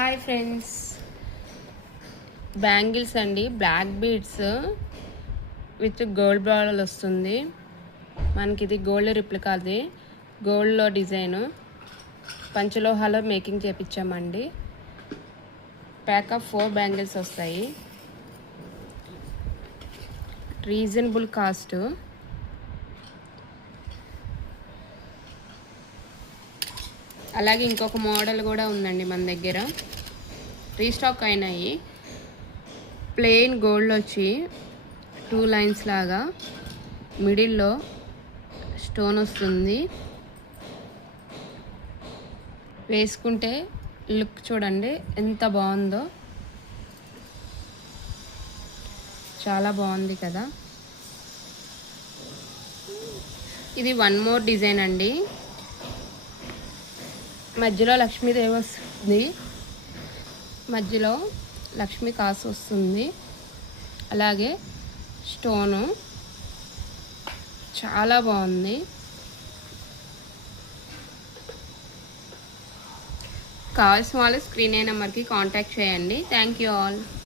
Hi friends, bangles అండి. Black beads with gold ball వస్తుంది మనకి. ఇది గోల్డ్ రిప్లికాది, గోల్డ్లో డిజైన్ పంచలోహాలో మేకింగ్ చేపించామండి. ప్యాక్ ఆఫ్ 4 బ్యాంగిల్స్ వస్తాయి. Reasonable cost. అలాగే ఇంకొక మోడల్ కూడా ఉందండి మన దగ్గర, రీస్టాక్ అయినాయి. ప్లెయిన్ గోల్డ్ వచ్చి 2 లైన్స్ లాగా మిడిల్లో స్టోన్ వస్తుంది. వేసుకుంటే లుక్ చూడండి ఎంత బాగుందో, చాలా బాగుంది కదా. ఇది 1 మోర్ డిజైన్ అండి. మధ్యలో లక్ష్మీదేవి వస్తుంది, మధ్యలో లక్ష్మీ కాసు వస్తుంది. అలాగే స్టోను చాలా బాగుంది. కావాల్సిన వాళ్ళు స్క్రీన్ నెంబర్కి కాంటాక్ట్ చేయండి. Thank you all.